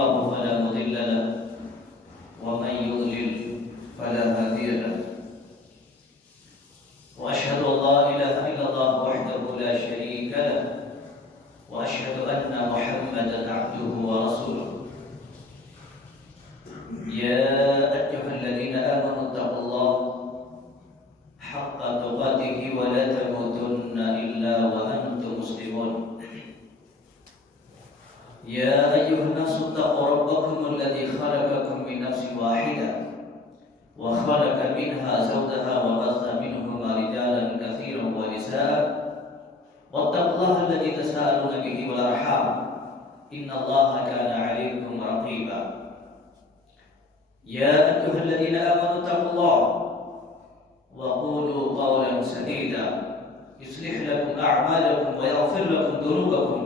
الله فلا مضل له ومن يضلل فلا هادي له وأشهد أن لا إله إلا الله وحده لا شريك له وأشهد أن محمدا عبده ورسوله يا أيها الذين آمنوا اتقوا الله حق تقاته ولا تموتن إلا وأنتم مسلمون يا أيها الناس اتقوا ربكم الذي خلقكم من نفس واحدة وخلق منها زوجها وبث منهما رجالا كثيرا ونساء واتقوا الله الذي تساءلون به والأرحام إن الله كان عليكم رقيبا يا أيها الذين آمنوا اتقوا الله وقولوا قولا سديدا يصلح لكم أعمالكم ويغفر لكم ذنوبكم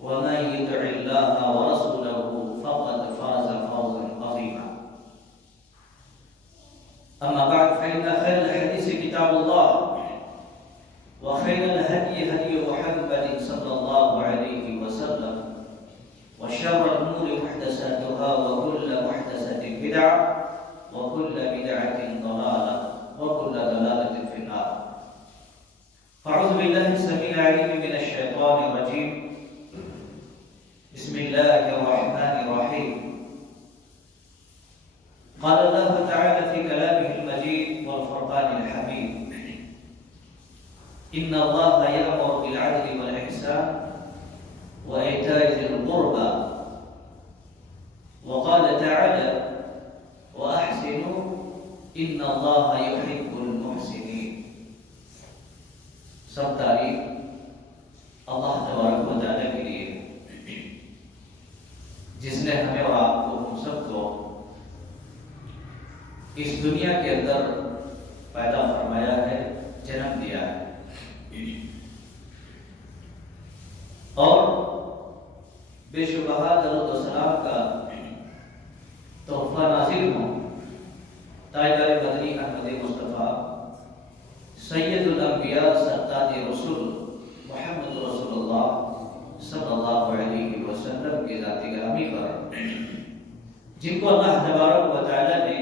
ومن يطع الله ورسوله فقد فاز فوزا عظيما أما بعد فإن خير الحديث كتاب الله وخير الهدي هدي محمد صلى الله عليه وسلم وشر الأمور محدثاتها وكل محدثة بدعة وكل بدعة ضلالة وكل ضلالة في النار فأعوذ بالله السميع العليم من الشيطان الرجيم بسم الله الرحمن الرحيم قال الله تعالى في كلامه المجيد والفرقان الحميد إن الله يأمر بالعدل والإحسان وإيتاء ذي القربى وقال تعالى وأحسنوا إن الله يحب المحسنين سب تعریف اللہ تبارک و تعالی کے لیے جس نے ہمیں اور آپ کو ہم سب کو اس دنیا کے اندر پیدا فرمایا ہے جنم دیا ہے اور بے شبہ درود و سلام کا تحفہ نازل ہوں تاجدار مدنی احمد مصطفیٰ سید الانبیاء سرتاج رسول محمد رسول اللہ صلی اللہ علیہ وسلم کی ذات گرامی پر جن کو اللہ تبارک و تعالی نے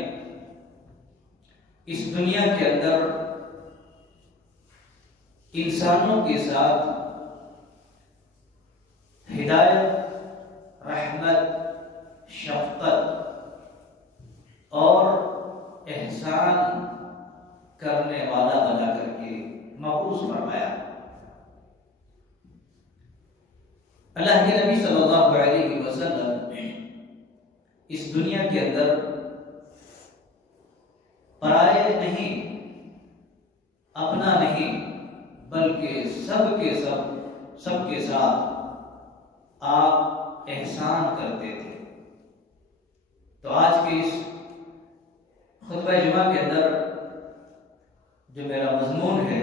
اس دنیا کے اندر انسانوں کے ساتھ ہدایت، رحمت، شفقت اور احسان کرنے والا بنا کر کے مبعوث فرمایا۔ اللہ کے نبی صلی اللہ علیہ وسلم اس دنیا کے اندر پرائے نہیں، اپنا نہیں، بلکہ سب کے ساتھ آپ احسان کرتے تھے۔ تو آج کے اس خطبہ جمعہ کے اندر جو میرا مضمون ہے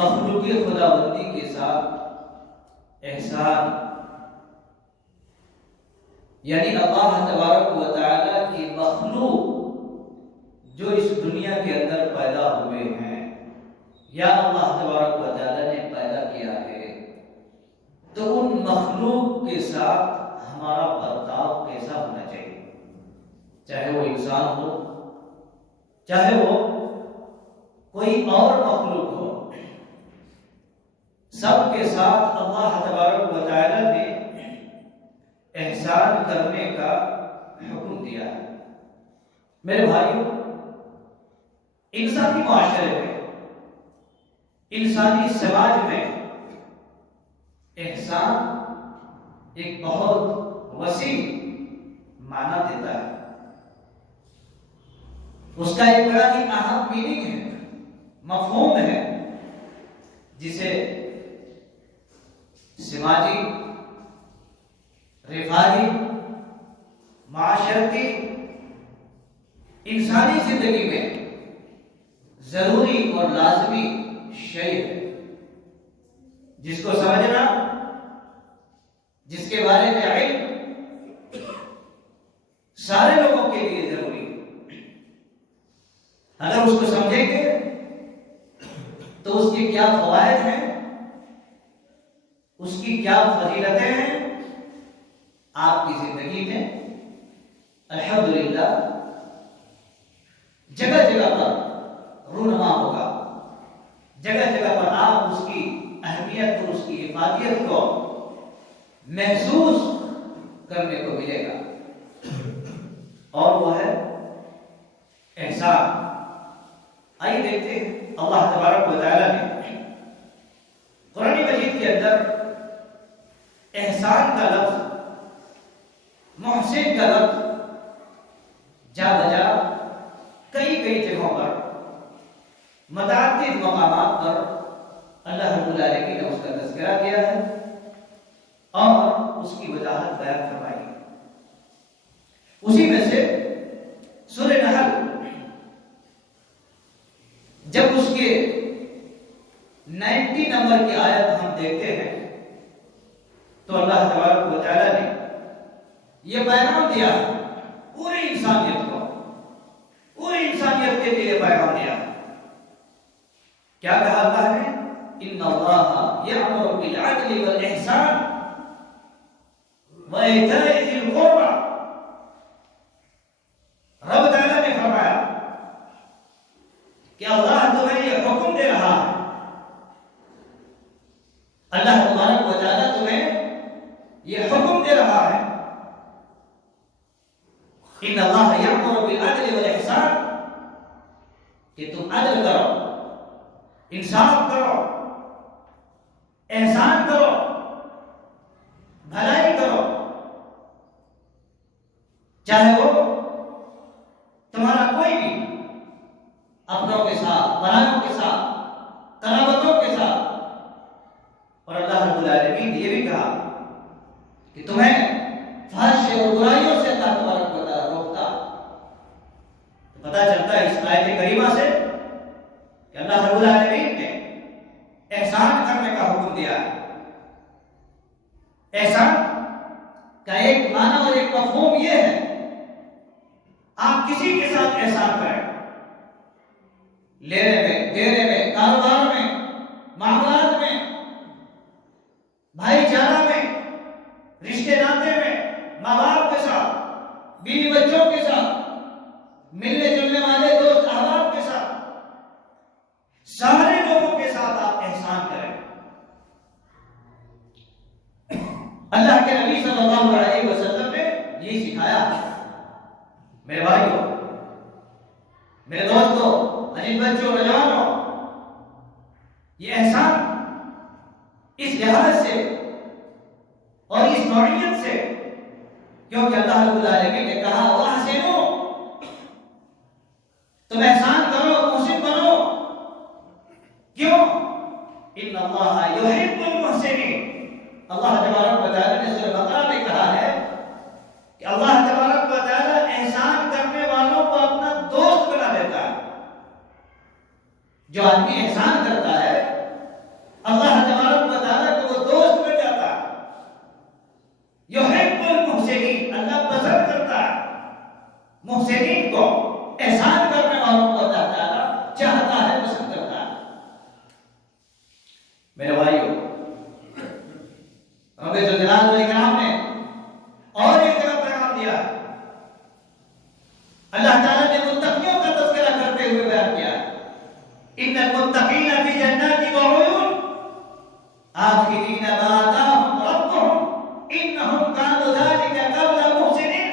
مخلوق خداوندی کے ساتھ احسان، یعنی اللہ تبارک و تعالی کی مخلوق جو اس دنیا کے اندر پیدا ہوئے ہیں یا اللہ تبارک و تعالی نے پیدا کیا ہے، تو ان مخلوق کے ساتھ ہمارا برتاؤ کیسا ہونا چاہیے، چاہے وہ انسان ہو، چاہے وہ کوئی اور مخلوق ہو، سب کے ساتھ اللہ تبارک و تعالی نے احسان کرنے کا حکم دیا ہے۔ میرے بھائیوں، انسانی معاشرے میں، انسانی سماج میں احسان ایک بہت وسیع معنی دیتا ہے، اس کا ایک بڑا ہی اہم میننگ ہے، مفہوم ہے، جسے سماجی، رفاہی، معاشرتی، انسانی زندگی میں ضروری اور لازمی شے ہے، جس کو سمجھنا، جس کے بارے میں علم سارے لوگوں کے لیے ضروری ہے۔ اگر اس کو سمجھیں گے تو اس کے کیا فوائد ہیں، اس کی کیا فضیلتیں ہیں، آپ کی زندگی میں الحمدللہ جگہ جگہ پر رونما ہوگا، جگہ جگہ پر آپ اس کی اہمیت اور اس کی افادیت کو محسوس کرنے کو ملے گا، اور وہ ہے احسان۔ آئیے دیکھتے ہیں اللہ تبارک و تعالیٰ نے قرآن مجید کے اندر احسان کا لفظ، محسن کا لفظ جا بجا کئی جگہوں پر متعدد مقامات پر اللہ رب العالمین نے اس کا تذکرہ کیا ہے اور اس کی وضاحت بیان فرمائی ہے۔ اسی میں سے سورہ نحل جب اس کے 90 نمبر کی آیت ہم دیکھتے ہیں تو اللہ تبارک و تعالیٰ نے یہ پیغام دیا پوری انسانیت کو، پوری انسانیت کے لیے پیغام دیا۔ کیا کہا اللہ نے؟ ان اللہ یأمر بالعدل والاحسان وایتاء ذی القربى۔ رب تعالیٰ نے فرمایا کہ اللہ تمہیں یہ حکم دے رہا ہے، اللہ تبارک و تعالیٰ تمہیں یہ حکم دے رہا ہے، ان اللہ یأمر بالعدل والاحسان، کہ تم عدل کرو، انصاف کرو، احسان کرو، بھلائی کرو، چاہے وہ تمہارا کوئی بھی اپنوں کے ساتھ، برائیوں کے ساتھ، قرابتوں کے ساتھ۔ اور اللہ رب العالمین نے یہ بھی کہا کہ تمہیں فحش اور برائیوں سے اللہ تبارک و تعالیٰ روکتا۔ تو پتہ چلتا ہے اس آیت کریمہ سے کہ اللہ رب العالمین نے احسان کرنے کا حکم دیا ہے۔ احسان کا ایک معنی اور ایک مفہوم یہ ہے، آپ کسی کے ساتھ احسان کریں، لینے میں، دینے میں، کاروبار میں، معاملات میں، بھائی چارہ میں، رشتے ناطے میں، ماں باپ کے ساتھ، بیوی بچوں کے ساتھ، ملنے جلنے والے دوست احباب کے ساتھ، سارے لوگوں کے ساتھ آپ احسان کریں۔ اللہ کے نبی صلی اللہ علیہ وسلم نے یہ سکھایا۔ میرے بھائیوں، میرے دوستوں، عزیز بچوں، نوجوانوں، یہ احسان اس لحاظ سے اور اس نوعیت سے، کیونکہ اللہ رب العالمین نے کہا وَأَحْسِنُوا، تم احسان کرو، محسن بنو۔ کیوں؟ ان اللہ یحب المحسنین۔ اللہ تبارک و تعالیٰ نے سورہ بقرہ میں کہا ہے کہ اللہ تبارک و تعالیٰ احسان کرنے والوں کو اپنا دوست بنا دیتا ہے۔ جو آدمی احسان کرتا ہے اللہ تبارک و تعالیٰ کو وہ دوست بن جاتا ہے۔ یحب المحسنین، اللہ پسند کرتا ہے محسنین کو، احسان کرنے والوں کو اللہ تعالیٰ چاہتا ہے، پسند کرتا ہے۔ میرے بھائیوں، رب الجلال والاکرام نے اور ایک جگہ پیغام دیا ہے۔ اللہ تعالیٰ نے متقیوں کا تذکرہ کرتے ہوئے بیان کیا ہے، ان المتقین فی جنات وعیون آخذین ما آتاہم ربہم انہم کانوا ذلک قبل محسنین۔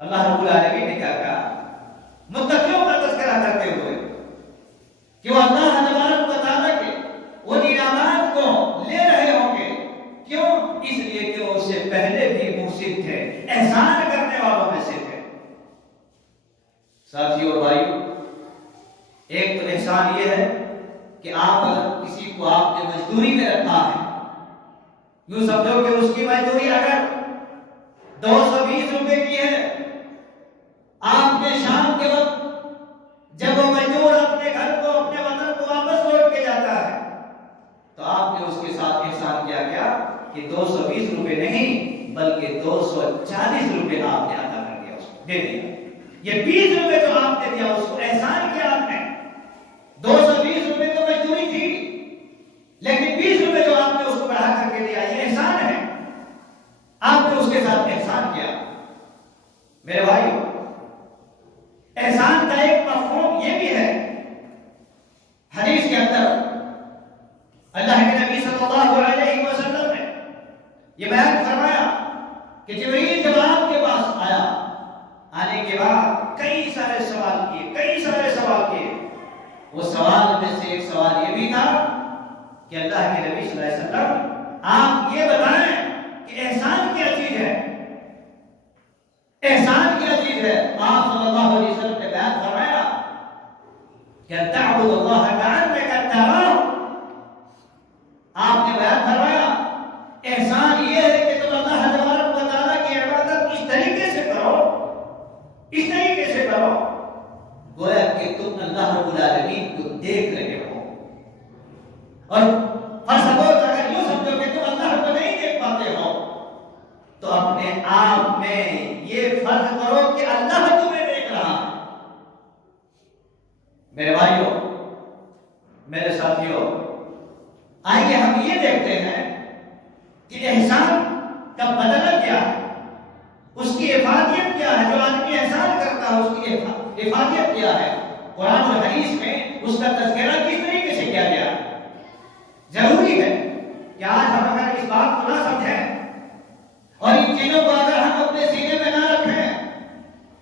اللہ رب العالمین نے کیا کہا؟ متقیوں کا تذکرہ کرتے ہوئے کہ وہ اللہ تبارک و تعالیٰ کے وہ انعامات کو لے رہے ہوں گے۔ کیوں؟ اس لیے کہ وہ اس سے پہلے بھی محسن تھے، احسان کرنے والوں میں سے تھے۔ ساتھیوں اور بھائیوں، ایک تو احسان یہ ہے کہ آپ اگر کسی کو آپ نے مزدوری میں رکھا ہے، یوں سمجھو کہ اس کی مزدوری اگر 220 روپے کی ہے، آپ نے شام کے وقت جب وہ مزدور اپنے گھر کو، اپنے وطن کو واپس لوٹ کے جاتا ہے، تو آپ نے اس کے ساتھ احسان کیا کہ 220 روپے نہیں بلکہ 240 روپے آپ نے ادا کر دیا، اس کو دے دیا۔ یہ 20 روپے جو آپ نے دیا اس کو احسان کیا آپ نے۔ 220 روپے تو مزدوری تھی، لیکن 20 روپے جو آپ نے اس کو بڑھا کر کے دیا، یہ احسان ہے۔ ساتھ احسان کیا. میرے بھائیو، احسان کا ایک مفہوم یہ بھی ہے. حدیث کے اندر اللہ کے نبی صلی اللہ علیہ وسلم نے یہ بیان فرمایا کہ جبریل جب آپ کے پاس آیا، آنے کے بعد کئی سارے سوال کیے. وہ سوال میں سے ایک سوال یہ بھی تھا کہ اللہ کے نبی صلی اللہ علیہ وسلم آپ یہ بتائیں کہ احسان کیا چیز ہے. احسان کیا چیز ہے؟ آپ صلی اللہ علیہ وسلم نے بیان فرمایا کہ تعبد اللہ کأنک تراه. آپ نے بیان فرمایا احسان یہ ہے کہ تم اللہ تبارک و تعالیٰ کی عبادت اس طریقے سے کرو گویا کہ تم اللہ رب العالمین کو دیکھ رہے ہو. اور سپوز اگر یوں سمجھو کہ تم اللہ کو نہیں دیکھ پاتے ہو تو اپنے آپ میں یہ فرض کرو کہ اللہ تمہیں دیکھ رہا ہے. میرے بھائیوں، میرے ساتھیوں، آئیے ہم یہ دیکھتے ہیں کہ احسان کا بدلہ کیا ہے، اس کی افادیت کیا ہے. جو آدمی احسان کرتا ہے اس کی افادیت کیا ہے. قرآن اور حدیث میں اس کا تذکرہ کس طریقے سے کیا گیا. ضروری ہے کہ آج ہم اگر اس بات کو نہ سمجھیں اور ان چیزوں کو اگر ہم اپنے سینے میں نہ رکھیں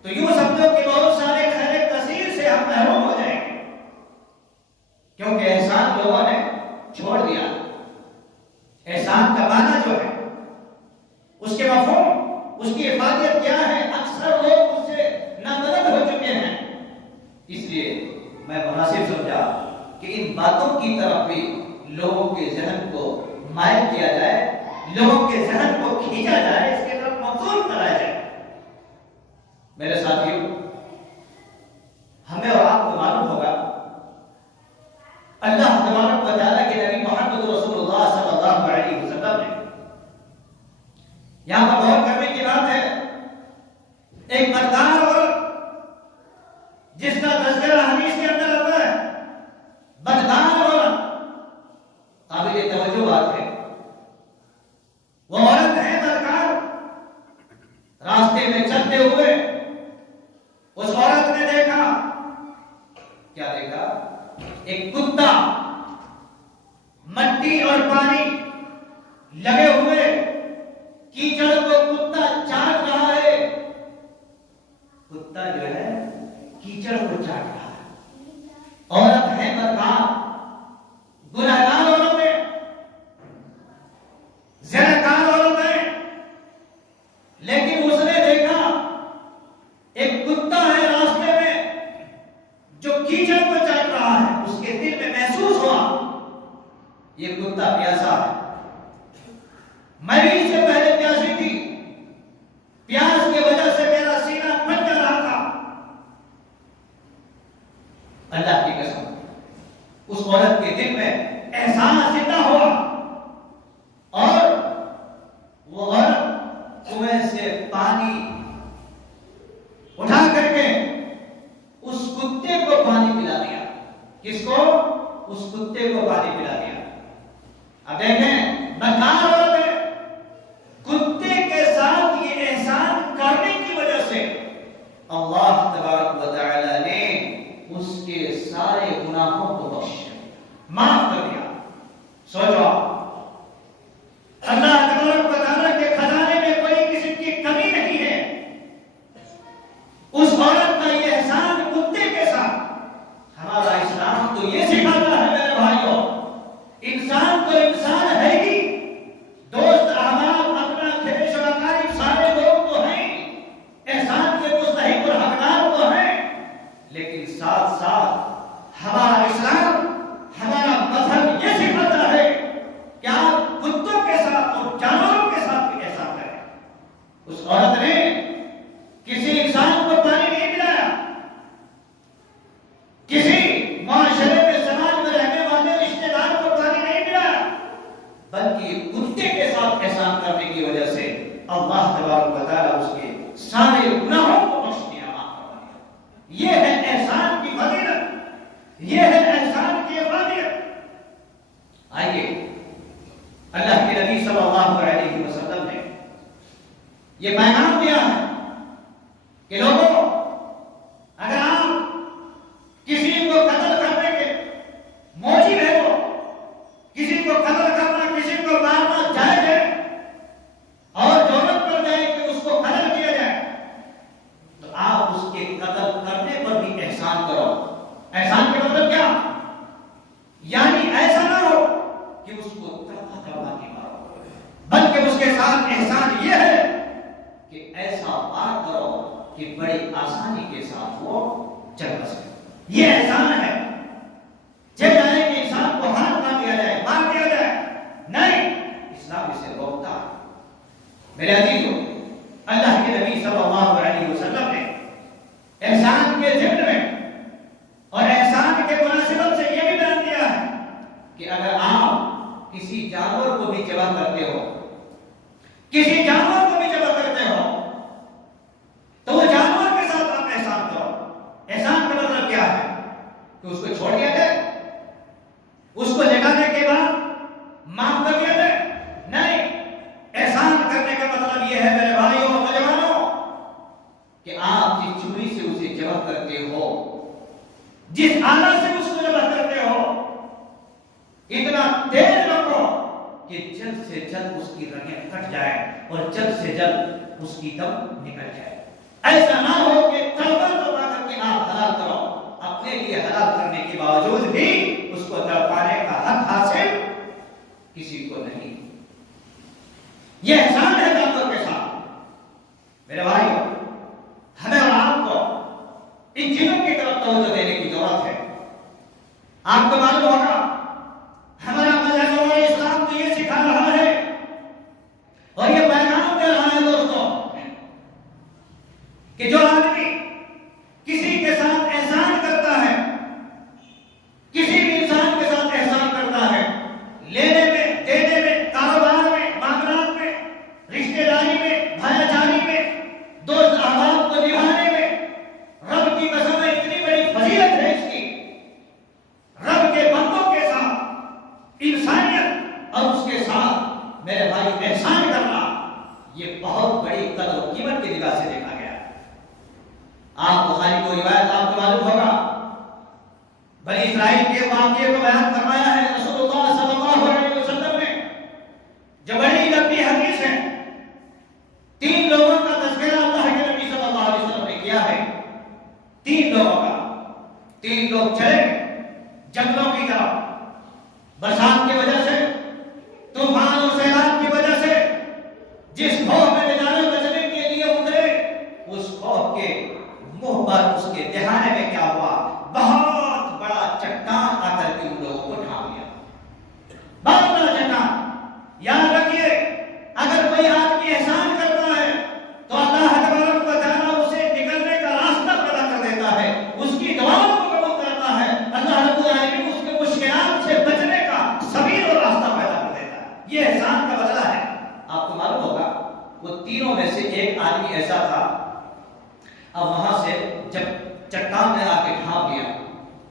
تو یوں سمجھو کہ بہت سارے خیر کثیر سے ہم محروم ہو جائیں گے، کیونکہ احسان لوگوں نے چھوڑ دیا. احسان کا معنی جو ہے، اس کے مفہوم، اس کی افادیت کیا ہے، اکثر لوگ اس سے نامرد ہو چکے ہیں. اس لیے میں مناسب سمجھا کہ ان باتوں کی طرف بھی لوگوں کے ذہن کو مائل کیا جائے، لوگوں کے ذہن کو کھینچا جائے، اس کی طرف مبذول کرایا جائے. میرے ساتھیوں، ہمیں اور آپ کو معلوم ہوگا اللہ تبارک و تعالیٰ کے نبی محمد رسول اللہ صلی اللہ علیہ وسلم نے، یہاں پر غور کرنے کی بات ہے، ایک مردار عورت جس کا تذکرہ حدیث کے اندر آتا ہے، بدکار عورت، قابل توجہ بات ہے. وہ عورت ہے بدکار. راستے میں چلتے ہوئے اس عورت نے دیکھا، کیا دیکھا؟ ایک کتا مٹی اور پانی لگے ہوئے کیچڑ کو کتا چاٹ رہا ہے. کتا جو ہے کیچڑ کو چاٹ رہا ہے. عورت ہے بدکار، گنہگار عورت ہے، زناکار عورت ہے، لیکن اس نے دیکھا ایک کتا ہے راستے میں جو کیچڑ کو چاٹ رہا ہے. اس کے دل میں محسوس ہوا یہ کتا پیاسا ہے. میں بھی اس سے پہلے پیاسی تھی، پیاس کی وجہ سے میرا سینہ پھٹ جا رہا تھا. اللہ کی قسم اس عورت کے دل میں احساس زندہ ہوا اور وہ عورت کنویں سے پانی اٹھا کر کے اس کتے کو پانی پلا دیا. کس کو؟ اس کتے کو پانی پلا دیا. اب دیکھیں، بدکار عورت ہے، کتے کے ساتھ یہ احسان کرنے کی وجہ سے اللہ تبارک و تعالی نے اس کے سارے گناہوں کو بخش معاف کر دیا. سوچو، اللہ تبارک و تعالی کے خزانے میں کوئی قسم کی کمی نہیں ہے. اس عورت کا یہ احسان کتے کے ساتھ. ہمارا اسلام تو یہ سکھاتا ہے میرے بھائیوں، انسان تو انسان ہے ہی، دوست احباب اپنا کھیش و اقارب سارے لوگ تو ہیں، احسان کے مستحق اور حقدار تو ہیں، لیکن ساتھ ساتھ ہمارا اسلام، ہمارا مذہب یہ سکھاتا ہے کہ آپ کتوں کے ساتھ اور جانوروں کے ساتھ بھی احسان کریں. اس عورت نے کسی انسان کو پانی نہیں پلایا، کسی معاشرے میں سماج میں رہنے والے رشتے دار کو پانی نہیں پلایا، بلکہ کتے کے ساتھ احسان کرنے کی وجہ سے اللہ تبارک و تعالیٰ اس کے سارے گناہوں کو بخش دیا، معاف کر دیا. یہ ہے احسان کی فضیلت، یہ ہے احسان کی افادیت. آئیے اللہ کے نبی صلی اللہ علیہ وسلم نے یہ پیغام دیا ہے کہ لوگوں، اگر آپ کسی کو قتل کرنے کے موجب ہے تو کسی کو قتل کرنا، کسی کو مارنا جائز ہے اور ضرورت پڑ جائے کہ اس کو قتل کیا جائے تو آپ اس کے قتل کرنے پر بھی احسان کرو۔ احسان کا مطلب کیا؟ یعنی ایسا نہ ہو کہ اس کو تڑپا تڑپا کے مارو، بلکہ اس کے ساتھ احسان یہ ہے کہ ایسا وار کرو کہ بڑی آسانی کے ساتھ وہ چل بسے۔ یہ احسان ہے۔ چل جانے کہ انسان کو ہاتھ نہ دیا جائے، مار دیا جائے، نہیں، اسلام اسے روکتا ہے۔ میرے عزیزو، اللہ کے نبی صلی اللہ علیہ وسلم نے احسان کے ذکر میں اور احسان کے مناسبت سے یہ بھی بیان دیا ہے کہ اگر آپ کسی جانور کو بھی ذبح کرتے ہو، کسی جانور کو بھی ذبح کرتے ہو تو وہ جانور کے ساتھ آپ احسان کرو۔ احسان کا مطلب کیا ہے؟ کہ اس کو چھوڑ دیا جائے، اس کو لٹانے کے بعد معاف کر دیا جائے، نہیں۔ احسان کرنے کا مطلب یہ ہے میرے بھائیوں اور نوجوانوں کہ آپ جس چھری سے اسے ذبح کرتے ہو، جس آلہ سے اس کو ذبح کرتے ہو، اتنا تیز رکھو کہ جلد سے جلد اس کی رگیں کٹ جائے اور جلد سے جلد اس کی دم نکل جائے۔ ایسا نہ ہو کہ تڑپا تڑپا کر کے آپ حلال کرو، اپنے لیے حلال کرنے کے باوجود بھی اس کو تڑپانے کا حق حاصل کسی کو نہیں۔ یہ احسان ہے جانور کے ساتھ۔ میرے بھائیو، ہمیں اور آپ کو ان چیزوں کی طرف توجہ دینے کی ضرورت ہے۔ آپ کو معلوم ہوگا ہمارا مذہب ہمارے اسلام کو یہ سکھا رہا ہے اور یہ پیغام دے رہا ہے دوستوں کہ جو آدمی کسی کے ساتھ احسان کرتا ہے، کسی بھی انسان کے ساتھ احسان کرتا ہے، لینے میں، دینے میں، کاروبار میں، معاملات میں، رشتہ داری میں، بھائی چارے میں، دوست احباب کو نبھانے میں، رب کی قسم ہے اتنی بڑی فضیلت ہے اس کی۔ رب کے بندوں کے ساتھ انسانیت اور اس کے ساتھ میرے بھائی احسان کرنا، یہ بہت بڑی قدر و قیمت کی نگاہ سے دیکھا گیا۔ آپ بخاری کو روایت آپ کو معلوم ہوگا، بنی اسرائیل کے واقعے کو بیان فرمایا ہے رسول اللہ صلی اللہ علیہ وسلم نے، جو بڑی لمبی حدیث ہے۔ تین لوگوں کا تذکرہ اللہ کے نبی صلی اللہ علیہ وسلم نے کیا ہے۔ تین لوگوں کا، تین لوگ چلے جنگلوں کی طرف، برسات کی وجہ سے، طوفان اور سیلاب کی وجہ سے جس خوف میں جانے بچنے کے لیے اترے، اس خوف کے منہ پر، اس کے دہانے میں کیا ہوا؟ بہت بڑا چٹان آ کر کے ان لوگوں کو ڈھانپ لیا۔ بہت بڑا چٹان۔ یاد رکھیے، اگر کوئی آدمی احسان کرتا ہے تو اللہ تبارک و تعالیٰ اسے نکلنے کا راستہ پیدا کر دیتا ہے، اس کی دعاؤں کو قبول کرتا ہے، اللہ رب العالمین اس کے مشکلات سے بچنے کا سبیل اور راستہ پیدا کر دیتا ہے۔ یہ احسان کا بدلہ ہے۔ آپ کو معلوم ہوگا وہ تینوں میں سے ایک آدمی ایسا تھا، اب وہاں سے جب چٹان نے آ کے ڈھانپ لیا،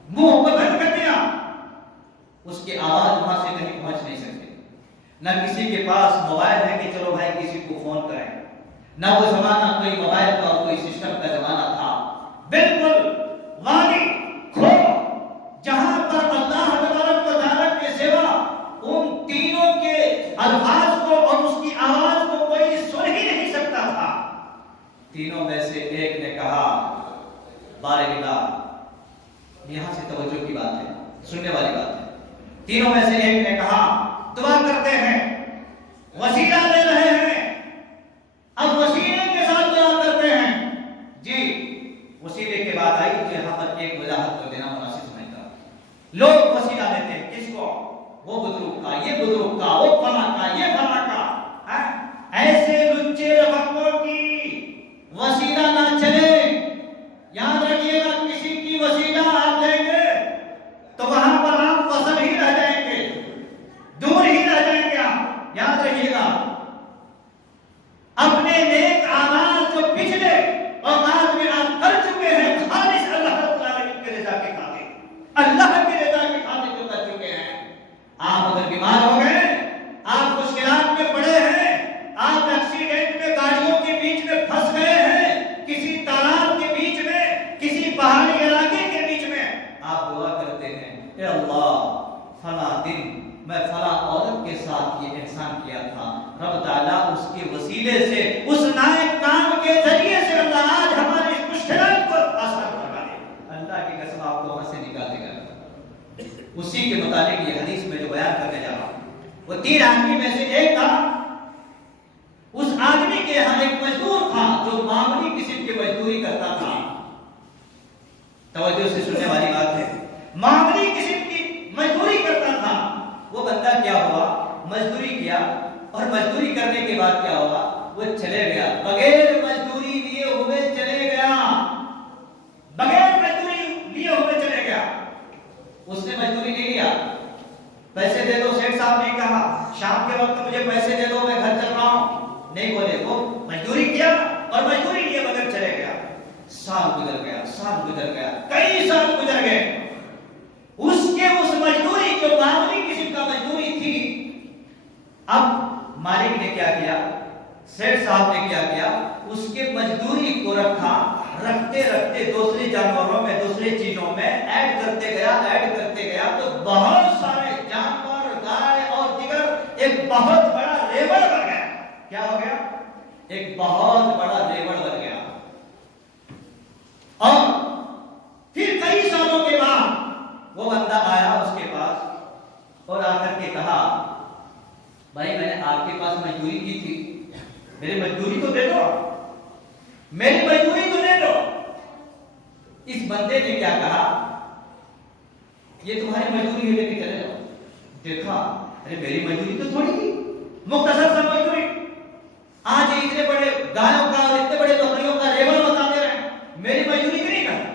منہ کو بند کر دیا، اس کی آواز وہاں سے کہیں پہنچ نہیں سکتی۔ نہ کسی کے پاس موبائل ہے کہ چلو بھائی کسی کو فون کریں، نہ وہ زمانہ کوئی موبائل کا اور کوئی سسٹم کا زمانہ تھا۔ بالکل وادی کھو، جہاں پر اللہ تبارک و تعالیٰ کے سوا ان تینوں کے الفاظ کو اور اس کی آواز کو کوئی سن ہی نہیں سکتا تھا۔ تینوں میں سے ایک نے کہا، بارے اللہ، یہاں سے توجہ کی بات ہے، سننے والی بات ہے۔ تینوں میں سے ایک نے کہا، دعا کرتے ہیں، وسیلہ لے رہے ہیں، اب وسیلے کے ساتھ دعا کرتے ہیں۔ جی، وسیلے کے بعد آئی تو یہاں پر ایک وضاحت کر دینا مناسب سمجھتا ہوں۔ لوگ وسیلہ دیتے ہیں کس کو؟ وہ بزرگ کا، یہ بزرگ کا، وہ فلاں کا، یہ فلاں کا۔ ایسے لچے رفقوں کی وسیلہ نہ چلے۔ یاد رکھیے گا، کسی کی وسیلہ آپ لیں گے تو وہاں پر آپ وصل ہی رہ جائیں گے، دور ہی رہ جائیں گے آپ۔ یاد رکھیے گا، اپنے نیک اعمال جو پچھلے اوقات میں آپ کر چکے ہیں، خالص اللہ رب العالمین کے رضا کے خاطر، اللہ کے رضا کے خاطر جو کر چکے ہیں۔ آپ اگر بیمار ہو گئے، آپ مشکلات میں پڑے ہیں، آپ ایکسیڈنٹ میں گاڑیوں کی رب تعالیٰ اس کے وسیلے سے، اس نائب کام کے ذریعے سے اللہ آج ہماری اس مشکلات کو آسان کروا دے۔ اللہ کی قسم آپ کو وہاں سے نکال دے گا۔ اسی کے متعلق یہ حدیث میں جو بیان کرنے جا رہا ہوں، وہ 3 آدمی میں سے ایک تھا۔ اس آدمی کے یہاں ایک مزدور تھا جو معمولی قسم کی مزدوری کرتا تھا۔ توجہ سے سننے والی بات ہے، معمولی قسم کی مزدوری کرتا تھا۔ وہ بندہ کیا ہوا، مزدوری کیا، اور مزدوری کرنے کے بعد کیا ہوا، وہ چلے گیا، بغیر مزدوری لیے ہوئے چلے گیا، بغیر مزدوری لیے ہوئے چلے گیا۔ اس نے مزدوری نہیں لیا، پیسے دے دو، سیٹھ صاحب نے کہا شام کے وقت مجھے پیسے دے دو، میں گھر چل رہا ہوں، نہیں بولے، وہ مزدوری کیا اور مزدوری لیے بغیر چلے گیا۔ سال گزر گیا، سال گزر گیا، کئی سال گزر گئے۔ اس کے اس مزدوری جو معمولی قسم کا مزدوری تھی، اب مالک نے کیا کیا، سیٹھ صاحب نے کیا کیا، اس کے مزدوری کو رکھا، رکھتے رکھتے دوسرے جانوروں میں، دوسرے چیزوں میں ایڈ کرتے گیا، تو بہت سارے جانور، گائے اور دیگر ایک بہت بڑا ریوڑ بن گیا۔ کیا ہو گیا؟ ایک بہت بڑا ریوڑ بن گیا۔ اور پھر کئی سالوں کے بعد وہ بندہ آیا اس کے پاس اور آ کر کے کہا، بھائی میں نے آپ کے پاس مزدوری کی تھی، میری مزدوری تو دے دو، میری مزدوری تو دے دو۔ اس بندے نے کیا کہا، یہ تمہاری مزدوری ہے، لے کے چلے جاؤ۔ دیکھا، ارے میری مزدوری تو تھوڑی تھی، مختصر سا مزدوری، آج اتنے بڑے گایوں کا اور اتنے بڑے بکریوں کا ریوڑ بتاتے رہے، میری مزدوری کیوں نہیں کرتا؟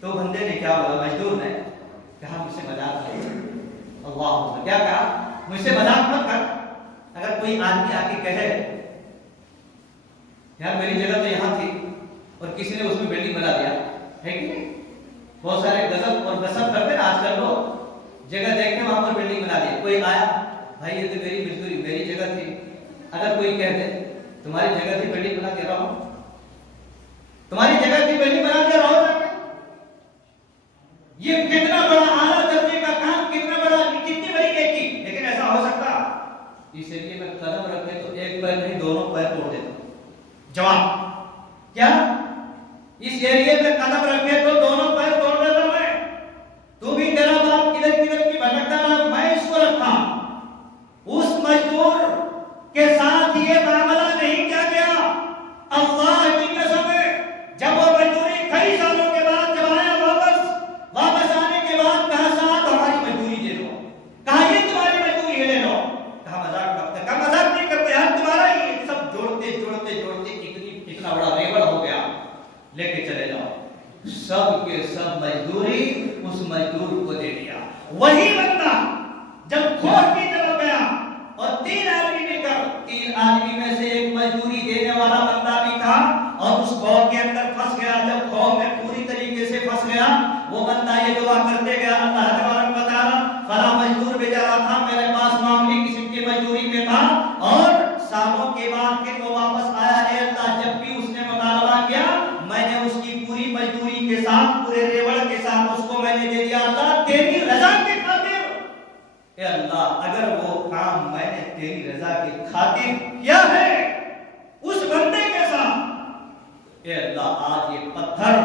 تو بندے نے کیا بولا، مزدور نے کہا مجھ سے مذاق کرے، اللہ کیا کہا، مجھ سے مذاق مت کر۔ اگر کوئی آدمی آ کے کہے یار میری جگہ تو یہاں تھی اور کسی نے اس میں بلڈنگ بنا دیا ہے کہ نہیں، بہت سارے غصب اور غصب کرتے ہیں آج کل لوگ، جگہ دیکھتے وہاں پر بلڈنگ بنا دی، کوئی آیا بھائی یہ تو میری مزدوری، میری جگہ تھی، اگر کوئی کہہ دے تمہاری جگہ تھی بلڈنگ بنا کے رہو، تمہاری جگہ تھی بلڈنگ بنا کے رہو، یہ کتنا بڑا اعلیٰ درجے کا کام، کتنی بڑی نیکی، لیکن ایسا ہو سکتا اس ایریے میں قدم رکھے تو ایک پیر نہیں دونوں پیر توڑ دیتا۔ جواب کیا، اس ایریے میں قدم رکھے تو دونوں پیر توڑ دیتا میں، تو بھی تیرا باپ کدھر کدھر کی بھٹکتا رہا، میں اس کو رکھا۔ اس مزدور کے ساتھ یہ معاملہ نہیں کیا گیا، اللہ کی قسم ہے، جب وہ مزدوری کئی سالوں کے بعد جب آیا واپس آنے کے بعد کہا صاحب ہماری مزدوری دے دو، کہا یہ تمہاری مزدوری ہے، دے دو، کہا مذاق کرتے، کہا مذاق نہیں کرتے، ہم تمہارا ہی سب جوڑتے اتنا بڑا ریوڑ ہو گیا، لے کے چلے جاؤ۔ سب کے سب مزدوری اس مزدور کو دے دیا۔ وہی بندہ جب کھوٹ کی طرف گیا اور 3 آدمی مل کر، 3 آدمی میں سے ایک مزدوری دینے والا بندہ بھی تھا اور اس کھوٹ کے اندر پھنس گیا۔ جب کھوٹ میں پوری طریقے سے پھنس گیا، وہ بندہ یہ دعا کرتے گیا، اللہ تبارک و تعالیٰ فلاں مزدور بیچارہ تھا، میرے پاس معمولی قسم کی مزدوری میں تھا، اور سالوں کے بعد پھر وہ واپس آیا، اے اللہ جب بھی اس نے مطالبہ کیا میں نے اس کی پوری مزدوری کے ساتھ، پورے ریوڑ کے ساتھ اس کو میں نے دے دیا، اللہ تیری رضا کی خاطر، اے اللہ اگر وہ کام میں نے تیری رضا کی خاطر کیا ہے اس بندے کے ساتھ، اے اللہ آج یہ پتھر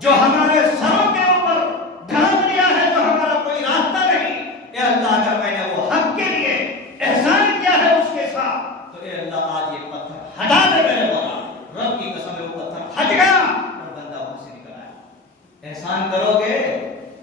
جو ہمارے سروں کے اوپر ڈھانپ لیا ہے، جو ہمارا کوئی راستہ نہیں، اے اللہ اگر میں نے وہ حق کے لیے احسان کیا ہے اس کے ساتھ، تو اے اللہ آج یہ پتھر ہٹا دے میرے مولا۔ رب کی قسم ہے وہ پتھر ہٹ گیا اور بندہ وہاں سے نکل آیا۔ احسان کرو گے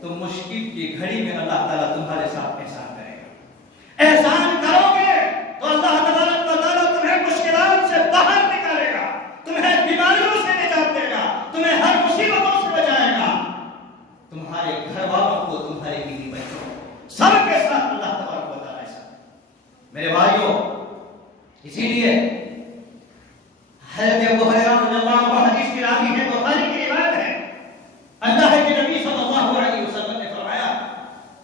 تو مشکل کی گھڑی میں اللہ تعالیٰ تمہارے ساتھ احسان کرے گا، احسان کرو گے تو اللہ تبارک و تعالیٰ تمہیں مشکلات سے باہر نکالے گا، تمہیں بیماریوں سے نجات دے گا، تمہیں ہر مصیبتوں سے بچائے گا، تمہارے گھر والوں کو، تمہارے بیوی بچوں سب کے ساتھ اللہ تبارک و تعالیٰ ایسا۔ میرے بھائیوں، اسی لیے حضرت ابو ہریرہ رضی اللہ عنہ حدیث کی راوی ہے، بخاری کی روایت ہے، اللہ کے نبی صلی اللہ علیہ وسلم نے فرمایا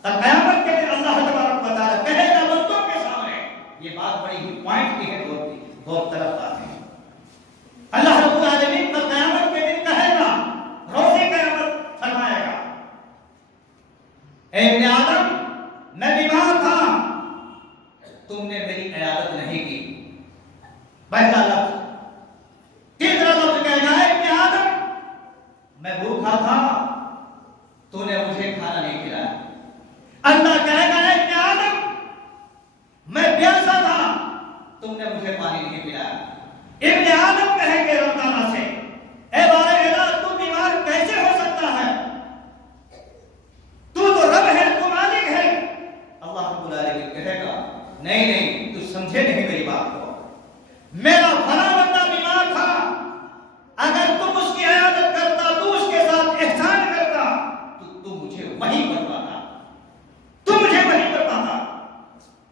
تب قیامت کے دن اللہ تبارک و تعالیٰ کہے گا بندوں کے سامنے، یہ بات بڑی ہی پوائنٹ کی ہے، بہت طرف بات ہے، اللہ رب العالمین تب قیامت کے دن کہے گا، روز قیامت فرمائے گا، اے ابن آدم میں بیمار تھا، تم نے میری عیادت نہیں کی، پہلا لفظ. تیسرا لفظ کہے گا ابن آدم میں بھوکا تھا تو نے مجھے کھانا نہیں کھلایا. اللہ کہے گا ابن آدم میں پیاسا تھا تم نے مجھے پانی نہیں پلایا. ابن آدم کہیں گے رب تعالیٰ سے اے بارے الہ تو بیمار کیسے ہو سکتا ہے؟ تو رب ہے، تو مالک ہے. اللہ رب العالمین کہے گا نہیں تو سمجھے نہیں میری بات کو. میرا فلاں بندہ بیمار تھا، اگر تم اس کی عیادت کرتا تو اس کے ساتھ احسان کرتا تو مجھے وہی پر پاتا، تو مجھے وہی پر پاتا.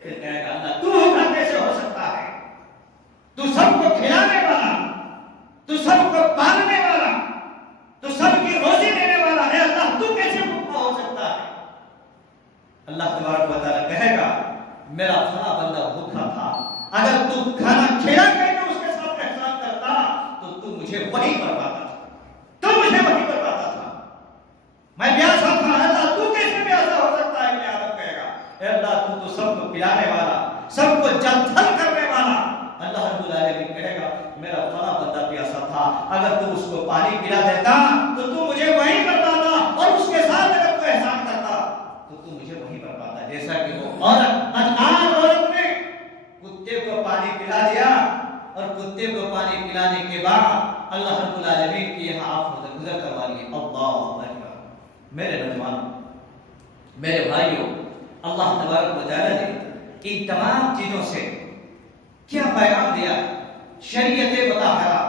پھر کہے گا اللہ تو ہوگا کیسے ہو سکتا ہے؟ تو سب کو کھلانے والا، تو سب کو پالنے والا، تو سب کی روزی دینے والا ہے اللہ، تو کیسے بھوکا ہو سکتا ہے؟ اللہ تبارک و تعالیٰ کہے گا میرا فلاں بندہ بھوکا تھا، اگر تو کھانا کھلا کر کے اس کے ساتھ احسان کرتا تو مجھے وہی پر پاتا تھا، تو مجھے وہی پر پاتا تھا. میں پیاسا تھا اللہ تو کیسے پیاسا ہو سکتا ہے؟ ابن آدم کہے گا اے اللہ تو سب کو پلانے والا، سب کو جل تھل کرنے والا. اللہ رب العالمین کہے گا میرا فلاں بندہ پیاسا تھا، اگر تو اس کو پانی پلا دیتا تو مجھے وہیں پر پاتا، اور اس کے ساتھ اگر تو احسان کرتا تو مجھے وہیں پر پاتا. جیسا کہ وہ عورت نے کتے کو پانی پلا دیا، اور کتے کو پانی پلانے کے بعد اللہ رب العالمین کی یہاں آپ گزر کروا لیے. اللہ اکبر. میرے نوجوانوں، میرے بھائیوں، اللہ تبارک و تعالیٰ نے ان تمام چیزوں سے کیا پیغام دیا؟ شریعت مطہرہ،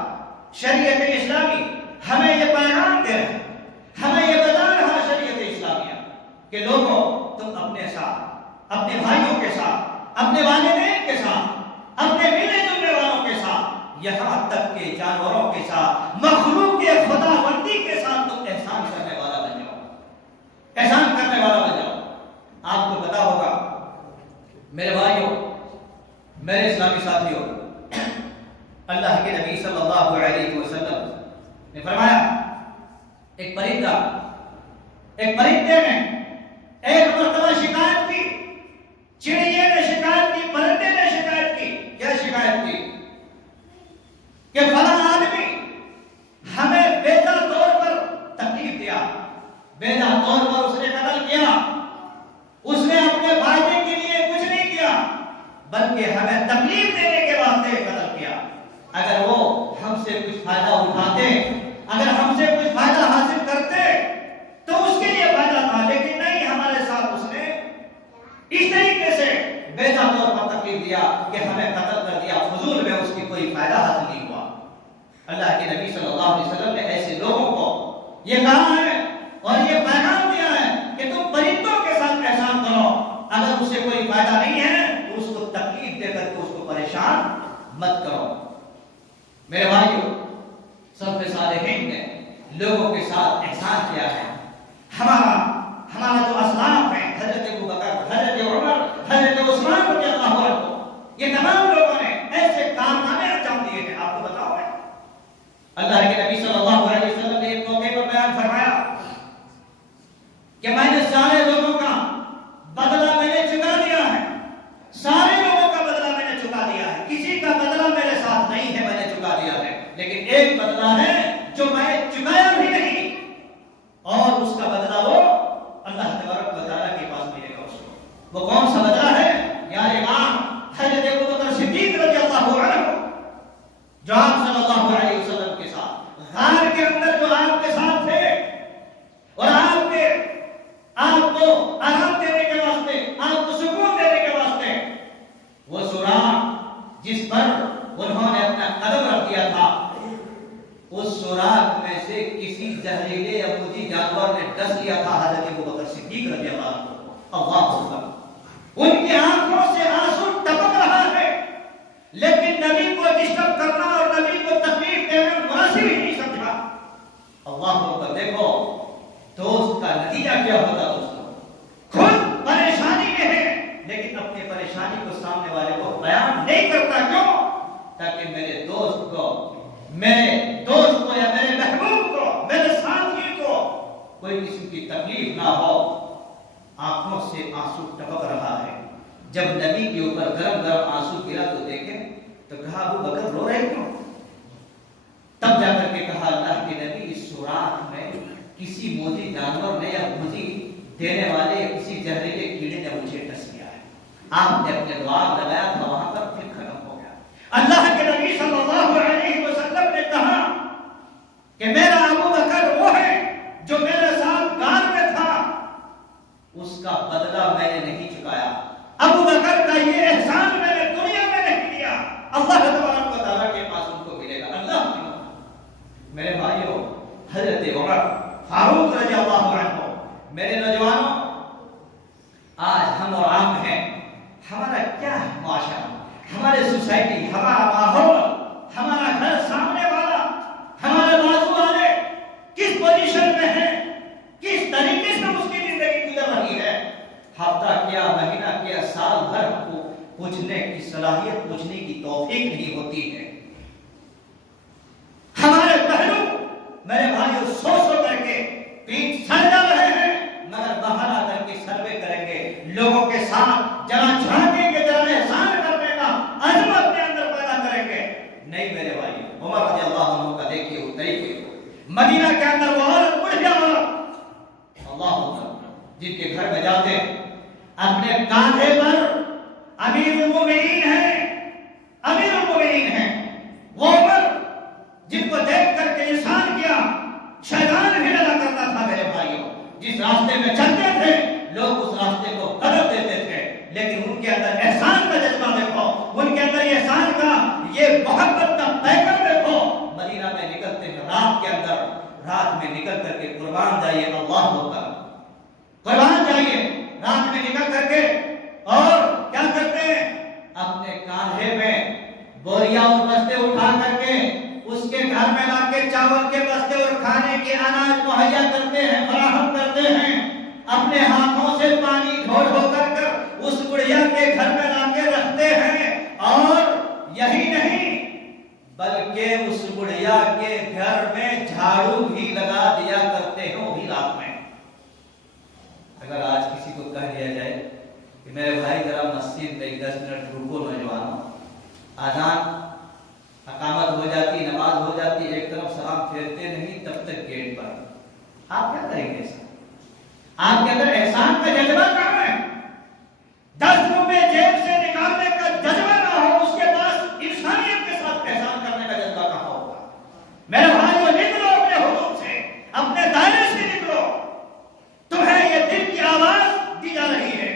شریعت اسلامی ہمیں یہ پیغام دے رہا ہے، ہمیں یہ بتا رہا ہے شریعت اسلامیہ کہ لوگوں تم اپنے ساتھ، اپنے بھائیوں کے ساتھ، اپنے والدین کے ساتھ، اپنے ملنے جلنے والوں کے ساتھ، یہاں تک کہ جانوروں کے ساتھ، مخلوق کے خدا بندی کے ساتھ تم احسان کرنے والا بن جاؤ، احسان کرنے والا بن جاؤ. آپ کو پتا ہوگا میرے بھائیوں، میرے اسلامی ساتھیوں، اللہ کے نبی صلی اللہ علیہ وسلم نے فرمایا ایک پرندے نے ایک مرتبہ شکایت کی، چڑیے نے شکایت کی، پرندے نے شکایت کی. کیا شکایت کی؟ کہ فلاں آدمی ہمیں بے جا طور پر تکلیف دیا، بے جا طور پر اس نے قتل کیا، اس نے اپنے فائدے کے لیے کچھ نہیں کیا بلکہ ہمیں تکلیف دینے کے واسطے قتل کیا. اگر وہ ہم سے کچھ فائدہ اٹھاتے، اگر ہم سے کچھ فائدہ حاصل کرتے تو اس کے لیے فائدہ تھا، لیکن نہیں، ہمارے ساتھ اس نے اس طریقے سے بے جا طور پر تکلیف دیا کہ ہمیں قتل کر دیا، فضول میں اس کی کوئی فائدہ حاصل نہیں ہوا. اللہ کے نبی صلی اللہ علیہ وسلم نے ایسے لوگوں کو یہ کہا ہے اور یہ پیغام دیا ہے کہ تم پرندوں کے ساتھ احسان کرو، اگر اس سے کوئی فائدہ نہیں ہے تو اس کو تکلیف دے کر کے اس کو پریشان مت کرو. میرے بھائیوں، سلف صالحین نے لوگوں کے ساتھ احسان کیا ہے. ہمارا جو اسلاف ہے، حضرت ابوبکر، حضرت عمر، حضرت عثمان رضی اللہ عنہ، یہ تمام لوگوں نے ایسے کارنامے انجام دیے ہیں. آپ کو بتاؤ ہے اللہ کے نبی صلی اللہ علیہ وسلم نے ایک موقع پر بیان فرمایا کہ میں نے سارے لوگوں کا بدلہ میں نے چکا دیا ہے، سارے لوگوں کا بدلہ میں نے چکا دیا ہے، کسی کا بدلہ میرے ساتھ نہیں ہے، میں نے چکا دیا ہے، لیکن ایک بدلہ ہے جو میں نے چکایا بھی نہیں، اور اس کا بدلہ وہ اللہ تبارک و تعالیٰ کے پاس ملے گا. اس کو وہ کون سا بدلہ ہے؟ یار امام حضرت ابوبکر صدیق رضی اللہ عنہ، جو آپ صلی اللہ علیہ وسلم کے ساتھ غار کے اندر جو آپ کے ساتھ تھے، اور آپ کو آرام دینے کے واسطے، آپ کو سکون دینے کے واسطے وہ سوراخ جس پر انہوں نے اپنا قدم رکھ دیا تھا، اس سوراخ میں سے کسی زہریلے یا موذی جانور نے ڈس لیا تھا حضرت ابوبکر صدیق رضی اللہ عنہ. اللہ اکبر. ان کی آنکھوں سے آنسو ٹپک رہا ہے، لیکن نبی کو ڈسٹرب کرنا اور نبی کو تکلیف دینا مناسب ہی نہیں سمجھا. اللہ اکبر. دیکھو دوست کا نتیجہ کیا ہوتا ہے. دوستوں خود پریشانی میں ہے لیکن اپنی پریشانی کو سامنے والے کو بیان نہیں کرتا. کیوں؟ تاکہ میرے دوست کو یا میرے محبوب کو، میرے ساتھی کو کوئی قسم کی تکلیف نہ ہو. آنکھوں سے آنسو ٹپک رہا ہے. جب نبی کے اوپر گرم گرم آنسو گرا تو دیکھیں تو کہا ابو بکر رو دینے والے کسی زہریلے کیڑے نے مجھے ڈس لیا ہے. آپ نے اپنے دعا لگایا تھا وہاں پر پھر ختم ہو گیا. اللہ کے نبی صلی اللہ علیہ وسلم نے کہا کہ میرا ابو بکر وہ ہے جو میرے ساتھ غار میں تھا، اس کا بدلہ میں نے نہیں چکایا. ابو بکر کا یہ احسان میں نے دنیا میں نہیں دیا، اللہ تبارک و تعالیٰ کے پاس ان کو ملے گا. اللہ میرے بھائیوں، حضرت عمر فاروق رضی اللہ عنہ، میرے نوجوانوں، آج ہم اور آپ ہیں، ہمارا کیا ہے معاشرہ، ہمارے سوسائٹی، ہمارا ماحول، ہمارا گھر سامنے والا، ہمارے بازو والے کس پوزیشن میں ہیں، کس طریقے سے اس کی زندگی گزر رہی ہے. ہفتہ کیا، مہینہ کیا، سال بھر کو پوچھنے کی صلاحیت، پوچھنے کی توفیق نہیں ہوتی ہے. ہمارے پہلو میرے بھائیوں سو کر کے پیٹ سڑ جا رہے ہیں، مگر باہر آ کر کے سروے کریں گے، لوگوں کے ساتھ جرا جھانکیں گے، جرا احسان کرنے کا عزم اپنے اندر پیدا کریں گے. نہیں میرے بھائی، عمر رضی اللہ عنہ کا دیکھیے وہ طریقے، مدینہ کے اندر وہ عورت بڑھیا عورت، اللہ اکبر، جن کے گھر میں جاتے ہیں اپنے کاندھے پر امیر المومنین ہیں، وہ عمر جن کو دیکھ کر کے انسان کیا شیطان بھی لگا کرتا تھا. میرے بھائیوں، جس راستے میں چلتے تھے لوگ اس راستے کو قدر دیتے تھے، لیکن ان کے اندر احسان کا جذبہ دیکھو، ان کے اندر احسان کا یہ محبت کا پیکر دیکھو. مدینہ میں نکلتے ہیں رات کے اندر، رات میں نکل کر کے قربان جائیے، اللہ اکبر، قربان جائیے رات میں نکل کر کے، اور کیا کرتے ہیں اپنے کاندھے میں بوریاں اور بستے اٹھا کر کے اس کے گھر میں لا کے چاول کے بستے اور کھانے کے اناج مہیا کرتے ہیں، فراہم کرتے ہیں. اپنے ہاتھوں سے پانی ڈھو ڈھو کر اس بڑھیا کے گھر میں لا کے رکھتے ہیں. اور یہی نہیں بلکہ اس بڑھیا کے گھر میں جھاڑو بھی لگا دیا کرتے ہیں، وہ بھی رات میں. اگر آج کسی کو کہہ دیا جائے کہ میرے بھائی ذرا مسجد میں 10 منٹ رکو، نوجوانوں، آذان اقامت ہو جاتی، نماز ہو جاتی، ایک طرف سلام پھیرتے نہیں تب تک گیٹ پر، آپ کیا کریں گے؟ آپ کے اندر احسان کا جذبہ کہاں ہے؟ 10 روپے جیب سے نکالنے کا جذبہ نہ ہو، اس کے پاس انسانیت کے ساتھ احسان کرنے کا جذبہ کہاں ہوگا؟ میرے بھائیوں، نکلو اپنے حدود سے، اپنے دائرے سے نکلو. تمہیں یہ دل کی آواز دی جا رہی ہے،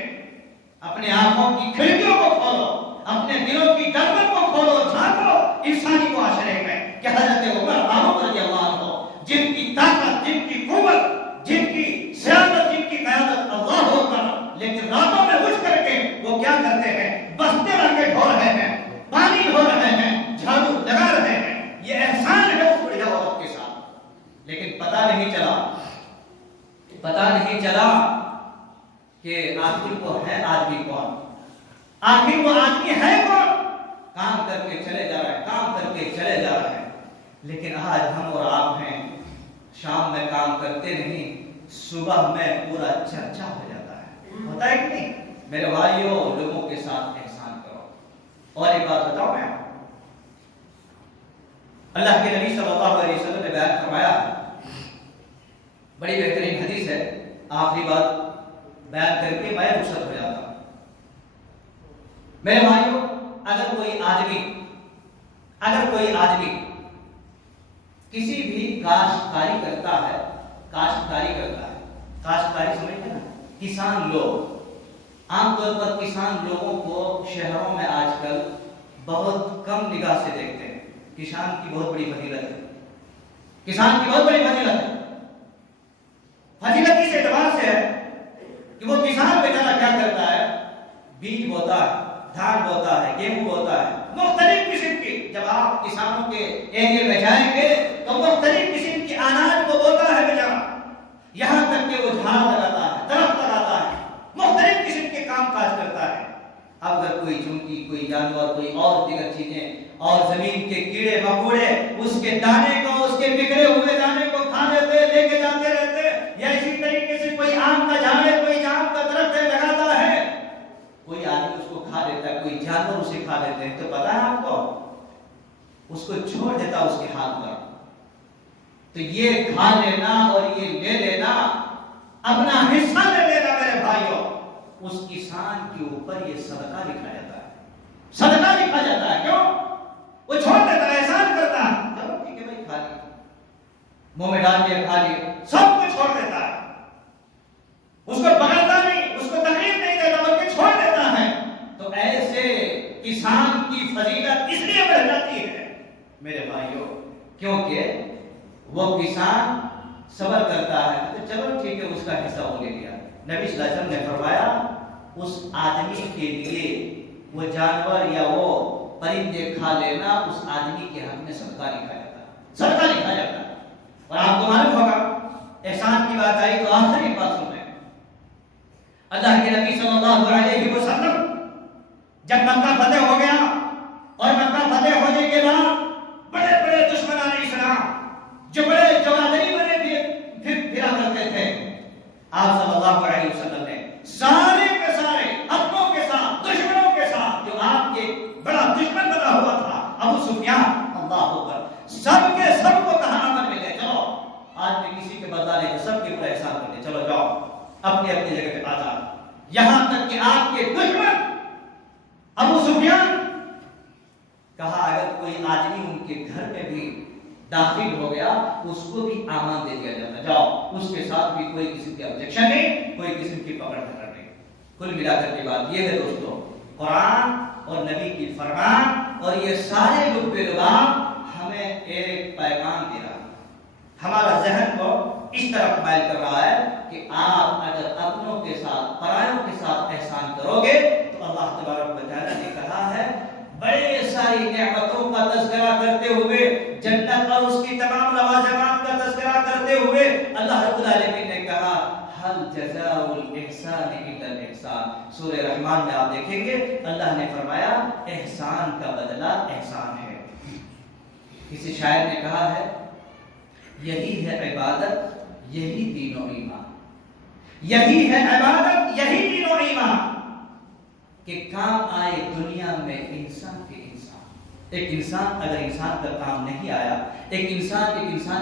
اپنے آنکھوں کی کھڑکیوں کو کھولو، اپنے دلوں کی دروازوں کو کھولو، جھانکو انسانی معاشرے میں کہ حضرت عمر فاروق رضی اللہ عنہ، جن کی طاقت، جن کی قوت، جن کی سیادت، جن کی قیادت اللہ اکبر، لیکن راتوں میں اٹھ کر کے وہ کیا کرتے ہیں؟ بستے لا کے ڈھو رہے ہیں، پانی ڈھو رہے ہیں، جھاڑو لگا رہے ہیں. یہ احسان ہے اس بڑھیا عورت کے ساتھ. لیکن پتہ نہیں چلا کہ آخر وہ ہے آدمی کون، آخر وہ آدمی ہے کون. کام کر کے چلے جا رہے ہیں، کام کر کے چلے جا رہے ہیں. لیکن آج ہم اور آپ ہیں، شام میں کام کرتے نہیں، صبح میں پورا چرچا ہو جاتا ہے، ہوتا ہے کہ نہیں؟ میرے بھائیوں، لوگوں کے ساتھ احسان کرو. اور ایک بات بتاؤ میں، اللہ کے نبی صلی اللہ علیہ وسلم نے بیان فرمایا، بڑی بہترین حدیث ہے، آخری بات بیان کر کے میں رخصت ہو جاتا ہوں. میرے بھائیوں، اگر کوئی آدمی کسی بھی کاشتکاری کرتا ہے، کاشتکاری سمجھتے نا، کسان لوگ، عام طور پر کسان لوگوں کو شہروں میں آج کل بہت کم نگاہ سے دیکھتے ہیں. کسان کی بہت بڑی فضیلت ہے، کسان کی بہت بڑی فضیلت ہے. فضیلت اس اعتبار سے ہے کہ وہ کسان بیچارہ کیا کرتا ہے؟ بیج بوتا ہے، دھان بوتا ہے، گیہوں بوتا ہے، مختلف قسم کی. جب آپ کسانوں کے ایریے میں جائیں گے تو مختلف قسم کی اناج کو بوتا ہے بیچارہ، یہاں تک کہ وہ جھاڑ لگاتا ہے، درخت لگاتا ہے، مختلف قسم کے کام کاج کرتا ہے. اب اگر کوئی چونٹی، کوئی جانور، کوئی اور دیگر چیزیں اور زمین کے کیڑے مکوڑے اس کے دانے کو، اس کے بکھرے ہوئے دانے کو کھا لیتے، لے کے جاتے رہتے، یا اسی طریقے سے کوئی آم کا جھاڑ ہے، کوئی آم کا درخت ہے لگاتا ہے، کوئی آدمی اس کو کھا لیتا ہے، کوئی جانور اسے کھا لیتے ہیں، تو پتا ہے آپ کو اس کو چھوڑ دیتا اس کے ہاتھ پر. تو یہ کھا لینا اور یہ لے لینا اپنا حصہ لے لینا میرے بھائیوں، اس کسان کے اوپر یہ صدقہ لکھا جاتا ہے، صدقہ لکھا جاتا ہے۔ کیوں؟ وہ چھوڑ دیتا ہے، احسان کرتا ہے، چلو ٹھیک ہے بھائی کھا لی، منہ میں ڈال کے کھا لی، سب کچھ چھوڑ دیتا ہے، اس کو پکڑتا نہیں، اس کو تکلیف نہیں دیتا بلکہ چھوڑ دیتا ہے۔ تو ایسے کسان کی فضیلت اس لیے بڑھ جاتی ہے میرے بھائیوں کیونکہ وہ کسان صبر کرتا ہے، تو چلو ٹھیک ہے اس کا حصہ وہ لے لیا۔ نبی صلی اللہ علیہ وسلم نے فرمایا اس آدمی کے لیے وہ جانور یا وہ پرندے کھا لینا اس آدمی کے حق میں صدقہ لکھا جاتا ہے، صدقہ لکھا جاتا ہے۔ اور آپ کو معلوم ہوگا احسان کی بات آئی تو آخری بات سنیں، اللہ کے نبی صلی اللہ علیہ وسلم جب مکہ فتح ہو گیا اور مکہ فتح ہونے کے بعد بڑے بڑے دشمنان اسلام جو بڑے جوادری بنے پھرا کرتے تھے، آپ صلی اللہ علیہ وسلم نے سارے کے سارے اپنوں کے ساتھ دشمنوں کے ساتھ، جو آپ کے بڑا دشمن بنا ہوا تھا ابو سفیان، اللہ اکبر، سب کے سب کو کہا امن میں لے چلو، آج میں کسی کے بدلہ لے کے سب کے اوپر احسان کرتے، چلو جاؤ اپنی اپنی جگہ پہ آزاد۔ یہاں تک کہ آپ کے دشمن ابو سفیان کہا اگر کوئی آدمی ان کے گھر میں بھی داخل ہو گیا اس کو بھی امان دے دیا جاتا، جاؤ، اس کے ساتھ بھی کوئی قسم کی آبجیکشن نہیں، کوئی قسم کی پکڑ دھکڑ نہیں۔ کل ملا کر کے بات یہ ہے دوستو، قرآن اور نبی کی فرمان اور یہ سارے لب لباب ہمیں ایک پیغام دے رہا ہے، ہمارا ذہن کو اس طرف مائل کر رہا ہے کہ آپ اگر اپنوں کے ساتھ پرایوں کے ساتھ احسان کرو گے تو اللہ تبارک و تعالیٰ نے کہا ہے بڑے ساری نعمتوں کا تذکرہ کرتے ہوئے، جنت اور اس کی تمام لوازمات کا تذکرہ کرتے ہوئے اللہ رب العالمین نے کہا هل جزاء الاحسان الا الاحسان۔ سورہ رحمان میں آپ دیکھیں گے اللہ نے فرمایا احسان کا بدلہ احسان ہے۔ کسی شاعر نے کہا ہے یہی ہے عبادت یہی دین و ایمان، یہی ہے عبادت یہی دین و ایمان، کہ کام آئے دنیا میں انسان کے انسان۔ ایک انسان اگر انسان کا کام نہیں آیا، ایک انسان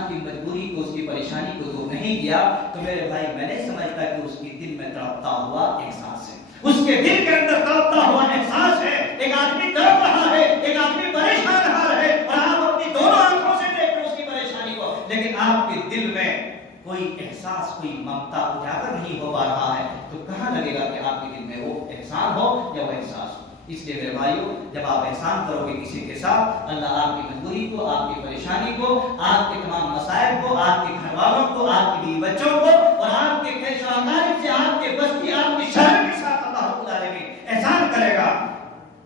کی مجبوری کو، اس کی پریشانی کو دور نہیں کیا، تو میرے بھائی میں نہیں سمجھتا کہ اس کی دل میں تڑپتا ہوا احساس ہے، اس کے دل کے اندر تڑپتا ہوا احساس ہے۔ ایک آدمی تڑپ رہا ہے، ایک آدمی پریشان رہا ہے اور آپ اپنی دونوں آنکھوں سے دیکھ رہے اس کی پریشانی کو، لیکن آپ کے دل میں کوئی احساس، کوئی ممتا اجاگر نہیں ہو پا رہا ہے، تو کہاں لگے گا کہ آپ کے دل میں وہ احسان ہو یا وہ احساس ہو؟ اس لیے میرے بھائیوں جب آپ احسان کرو گے کسی کے ساتھ، اللہ آپ کی مجبوری کو، آپ کی پریشانی کو، آپ کے تمام مسائل کو، آپ کے گھر والوں کو، آپ کے بیوی بچوں کو اور آپ کے کیش و اقارب سے، آپ کے بستی، آپ کی شہر کے ساتھ اللہ رب العالمین احسان کرے گا۔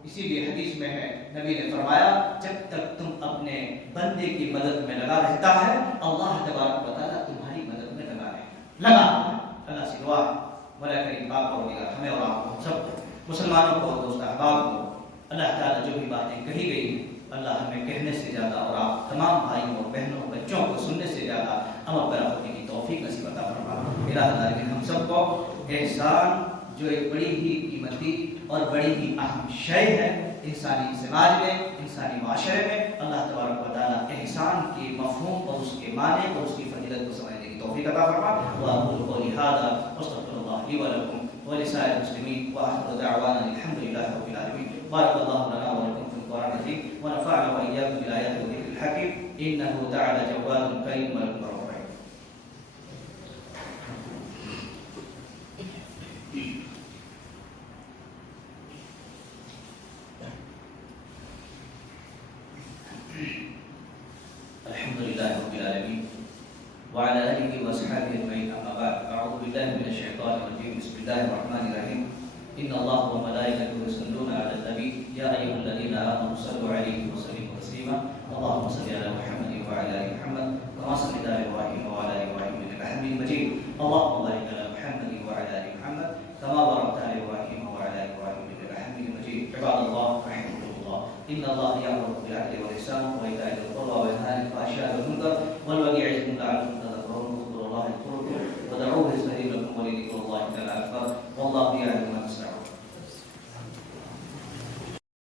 اسی لیے حدیث میں ہے نبی نے فرمایا جب تک تم اپنے بندے کی مدد میں لگا رہتا ہے اللہ تبارک و تعالیٰ تمہاری مدد میں لگا اللہ سے دعا مولا کریم پاک اور دیگر ہمیں اور آپ کو سب کو، مسلمانوں کو، دوست احباب کو، اللہ تعالیٰ جو بھی باتیں کہی گئی اللہ ہمیں کہنے سے زیادہ اور آپ تمام بھائیوں اور بہنوں بچوں کو سننے سے زیادہ عمل پیرا ہونے کی توفیق نصیب عطا فرما۔ الہ العالمین ہم سب کو احسان جو ایک بڑی ہی قیمتی اور بڑی ہی اہم شے ہے انسانی سماج میں، انسانی معاشرے میں، اللہ تبارک و تعالیٰ احسان کے مفہوم اور اس کے معنی اور اس کی فضیلت کو سمجھنے کی توفیق عطا فرما۔ وأقول قولي هذا واستغفر الله لي ولكم ولسائر المسلمين وآخر دعوانا الحمد لله رب العالمين۔ بارك الله لنا ولكم في القرآن العظيم ونفعنا وإياكم بالآيات والذكر الحكيم إنه تعالى جواد كريم ولكم رب العالمين۔ الحمد لله رب العالمين وعلى آله وصحبه أجمعين، أما بعد، أعوذ بالله من الشيطان الرجيم، بسم الله الرحمن الرحيم، إن الله وملائكته يصلون على النبي يا أيها الذين آمنوا صلوا عليه وسلموا